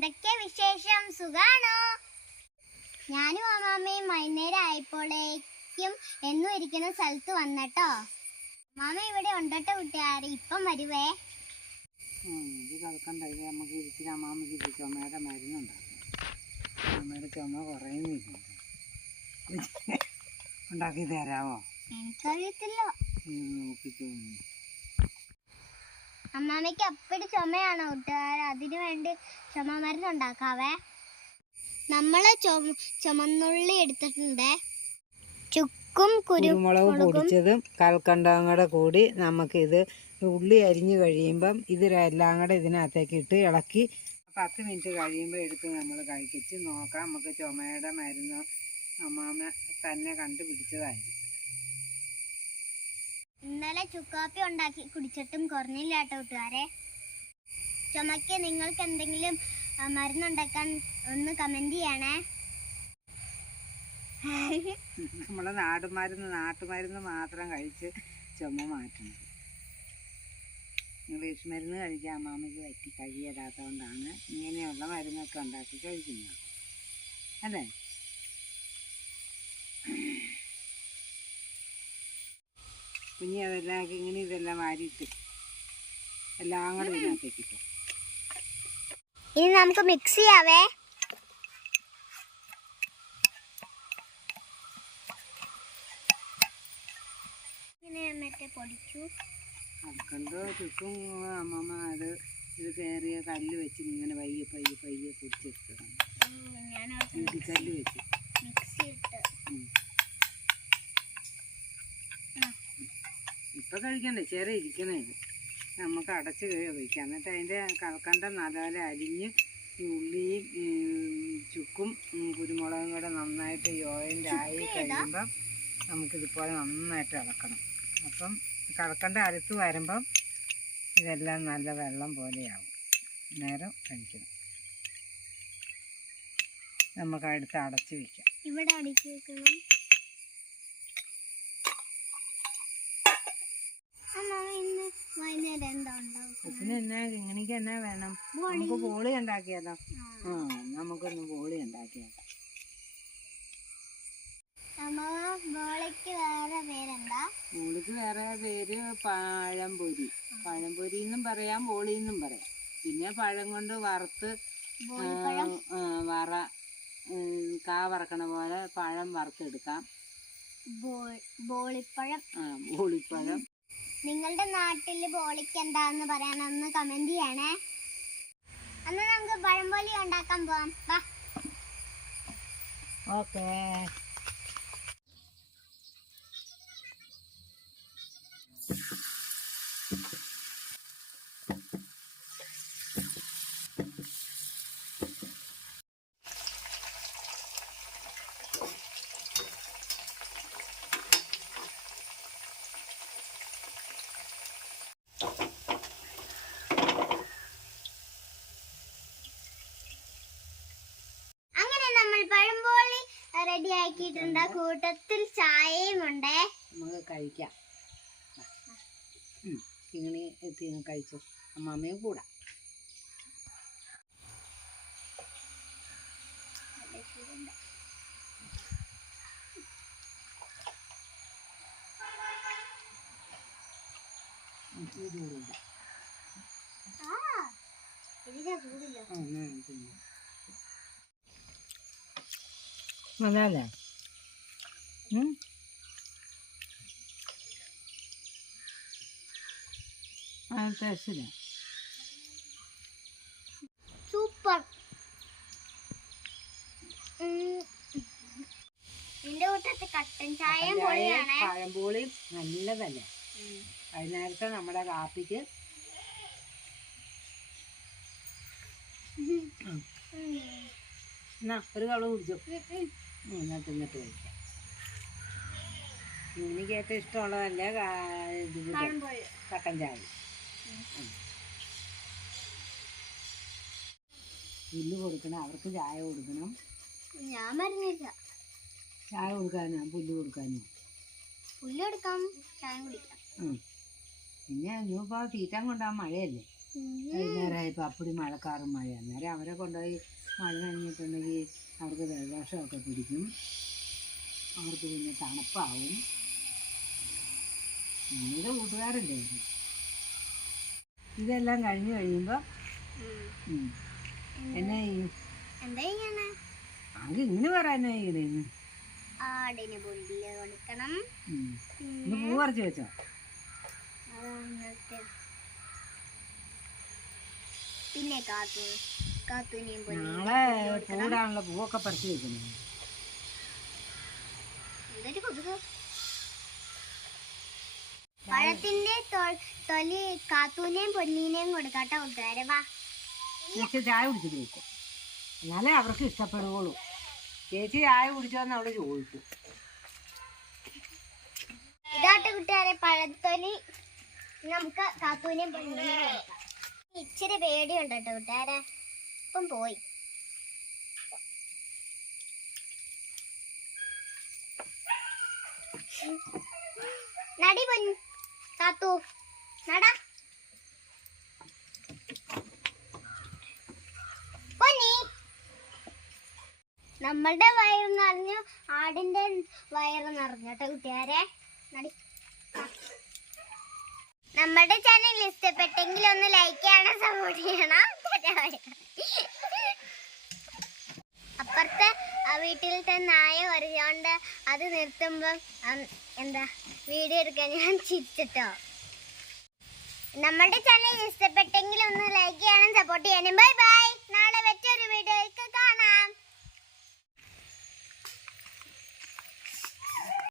എന്തൊക്കെ വിശേഷം? സുഖാണോ? ഞാനും അമ്മാമ്മയും വൈകുന്നേരം ആയപ്പോഴേക്കും എന്നും ഇരിക്കുന്ന സ്ഥലത്ത് വന്നട്ടോ. മാമ ഇവിടെ ഉണ്ടട്ടോ കൂട്ടുകാരെ, ഇപ്പം വരുവേ. ഇത് കളക്കണ്ടായി. നമുക്ക് ഇരിച്ചിട്ട് അമ്മാമ്മക്ക് ഇത് ചുമയുടെ മരുന്നുണ്ടാക്കും. അമ്മയുടെ ചുമ കുറയുന്നില്ല. ഉണ്ടാക്കി തരാമോ? എനിക്കറിയത്തില്ല. നോക്കിട്ട് അമ്മാമ്മയ്ക്ക് അപ്പടി ചുമയാണോ കൂട്ടുകാരെ? അതിനു വേണ്ടി ചുമ മരുന്ന് ഉണ്ടാക്കാവേ. നമ്മള് ചുമന്നുള്ളി എടുത്തിട്ടുണ്ട്. ചുക്കും കുരുമുളക് പൊടിച്ചതും കൽക്കണ്ടവും കൂടെ കൂടി നമുക്കിത് ഉള്ളി അരിഞ്ഞ് കഴിയുമ്പം ഇതിലെല്ലാം കൂടെ ഇതിനകത്തേക്ക് ഇട്ട് ഇളക്കി 10 മിനിറ്റ് കഴിയുമ്പോൾ എടുത്ത് നമ്മൾ കഴിച്ച് നോക്കാം. നമുക്ക് ചുമയുടെ മരുന്ന് അമ്മാമ്മ തന്നെ കണ്ടുപിടിച്ചതായിരിക്കും. ഇന്നലെ ചുക്കാപ്പി ഉണ്ടാക്കി കുടിച്ചിട്ടും കുറഞ്ഞില്ല കേട്ടോ കൂട്ടുകാരെ. ചുമയ്ക്ക് നിങ്ങൾക്ക് എന്തെങ്കിലും മരുന്നുണ്ടാക്കാൻ ഒന്ന് കമന്റ് ചെയ്യണേ. നമ്മളെ നാട്ടുമരുന്ന് മാത്രം കഴിച്ച് ചുമ മാറ്റണം. ഇംഗ്ലീഷ് മരുന്ന് കഴിക്കാൻ അമ്മാമ്മയ്ക്ക് പറ്റി കഴിയില്ലാത്തതുകൊണ്ടാണ് ഇങ്ങനെയുള്ള മരുന്നൊക്കെ ഉണ്ടാക്കി കഴിക്കുന്നത്, അല്ലേ? കുഞ്ഞി അതെല്ലാം ഇങ്ങനെ ഇതെല്ലാം വാരിയിട്ട് എല്ലാം കൂടെ ഇതിനകത്തേക്ക് ഇട്ടു. ഇനി നമുക്ക് മിക്സ് ചെയ്യാവേ. പൊടിച്ചു കണ്ടോ ചുക്കും അമ്മമ്മ ഇത് കയറിയ കല്ല് വെച്ച് ഇങ്ങനെ പയ്യെ പൊടിച്ചെടുത്തതാണ്. ഇടിക്കല്ല് വെച്ച് ഇപ്പൊ കഴിക്കണ്ടേ, ചെറിയ ഇരിക്കണേ. ഇത് നമുക്ക് അടച്ച് വയ്ക്കാം. എന്നിട്ട് അതിൻ്റെ കൽക്കണ്ട നല്ലപോലെ അരിഞ്ഞ് ഉള്ളിയും ചുക്കും കുരുമുളകും കൂടെ നന്നായിട്ട് യോയിൻ്റെ ആയി കഴിയുമ്പം നമുക്കിതുപോലെ നന്നായിട്ട് ഇളക്കണം. അപ്പം കൽക്കണ്ട അരത്ത് വരുമ്പം ഇതെല്ലാം നല്ല വെള്ളം പോലെയാവും. നേരം കഴിക്കണം. നമുക്ക് അടുത്ത് അടച്ച് വയ്ക്കാം. ഇവിടെ അടച്ച് വെക്കണം. ഇങ്ങനെക്ക് എന്നാ വേണം? നമുക്ക് ബോളി ഉണ്ടാക്കിയാലോ? നമുക്കൊന്ന് ബോളി ഉണ്ടാക്കിയാലോ? ബോളിക്ക് വേറെ പേരെന്താ? ബോളിക്ക് വേറെ പേര് പഴംപൊരി എന്നും പറയാം, ബോളി എന്നും പറയാം. പിന്നെ പഴം കൊണ്ട് വറുത്ത് കാ വറക്കണ പോലെ പഴം വറുത്തെടുക്കാം. ബോളിപ്പഴം. നിങ്ങളുടെ നാട്ടില് ബോളിക്ക് എന്താന്ന് പറയാനൊന്ന് കമന്റ് ചെയ്യണേ. അന്ന് നമുക്ക് പഴംപൊരി ഉണ്ടാക്കാൻ പോവാം. ഓക്കേ. പഴംപൊരി റെഡി ആക്കിയിട്ടുണ്ട്. കൂട്ടത്തിൽ ചായയും ഉണ്ട്. നമുക്ക് കഴിക്കാം. ഇങ്ങനെ കഴിച്ചു അമ്മാമ്മയും കൂടാ. അതല്ലേ ടേസ്റ്റില്ല. സൂപ്പർ. എന്റെ കൂട്ടത്തിൽ കട്ടൻ ചായയും പഴംപൊളി നല്ലതല്ലേ? വൈകുന്നേരത്തെ നമ്മുടെ കാപ്പിക്ക് എന്നാ ഒരു കള കുടിച്ചു എന്നാ തിന്നിട്ട് കഴിക്കാം. എനിക്ക് ഏറ്റവും ഇഷ്ടമുള്ളതല്ലേ കട്ടൻ ചായ. പുല്ല് കൊടുക്കണം, അവർക്ക് ചായ കൊടുക്കണം. ഞാൻ പറഞ്ഞില്ല ചായ കൊടുക്കാനോ പുല്ല് കൊടുക്കാനോ? പുല്ല് കൊടുക്കാം, ചായ കുടിക്കാം. പിന്നെ ഇനിയിപ്പോൾ തീറ്റാൻ കൊണ്ടാ മഴയല്ലേ? വൈകുന്നേരമായപ്പോൾ അപ്പടി മഴക്കാറും മഴ. അന്നേരം അവരെ കൊണ്ടുപോയി മഴ നനഞ്ഞിട്ടുണ്ടെങ്കിൽ അവർക്ക് ജലദോഷമൊക്കെ പിടിക്കും, അവർക്ക് പിന്നെ തണുപ്പാവും. നിങ്ങളുടെ കൂട്ടുകാരല്ലേ ഇത്. ഇതെല്ലാം കഴിഞ്ഞ് കഴിയുമ്പോൾ എന്നെ എന്താ ചെയ്യണേ? അത് ഇങ്ങനെ പറയാനോ ഇങ്ങനെ ആടിന് പുല്ല് കൊടുക്കണം. ഇന്ന് പൂ പറിച്ച് വെച്ചോ? പിന്നെ കാത്തൂനെയും നാളെ പൂടാണല്ലോ, പൂവൊക്കെ പറിച്ച് വെക്കണം. എന്തൊരു കൊതുക്. പഴത്തിന്റെ തൊലി കാത്തൂനെയും പൊന്നീനെയും കൊടുക്കാട്ടോ കൂട്ടുകാരെ. വാ ചേച്ചി ചായ കുടിച്ചിട്ട് വെക്കും, എന്നാലേ അവർക്ക് ഇഷ്ടപ്പെടുകയുള്ളൂ. ചേച്ചി ചായ കുടിച്ചോന്ന് അവിടെ ചോദിക്കും. ഇതാട്ടെ കൂട്ടുകാരെ പഴത്തൊലി. നമുക്ക് കാത്തൂനെയും പൊന്നീനെയും കൊടുക്കാം. ഇച്ചിരി പേടിയുണ്ട് കേട്ടോ കൂട്ടുകാരെ. ഇപ്പം പോയി. നടി പൊന്നു കാത്തു നട. പൊന്നി, നമ്മളുടെ വയറ് നിറഞ്ഞു, ആടിന്റെ വയറ് നിറഞ്ഞോട്ടെ കൂട്ടുകാരെ. നടി. നമ്മുടെ ചാനൽ ഇഷ്ടപ്പെട്ടെങ്കിൽ ഒന്ന് ലൈക്ക് ചെയ്യണം, സപ്പോർട്ട് ചെയ്യണം. അപ്പുറത്തെ ആ വീട്ടിലത്തെ നായ വരഞ്ഞോണ്ട് അത് നിർത്തുമ്പം എന്താ വീഡിയോ എടുക്കാൻ ഞാൻ ചിരിച്ചിട്ടോ. നമ്മുടെ ചാനൽ ഇഷ്ടപ്പെട്ടെങ്കിൽ ഒന്ന് ലൈക്ക് ചെയ്യണം, സപ്പോർട്ട് ചെയ്യണം. Bye bye. നാളെ മറ്റൊരു വീഡിയോയ്ക്ക് കാണാം.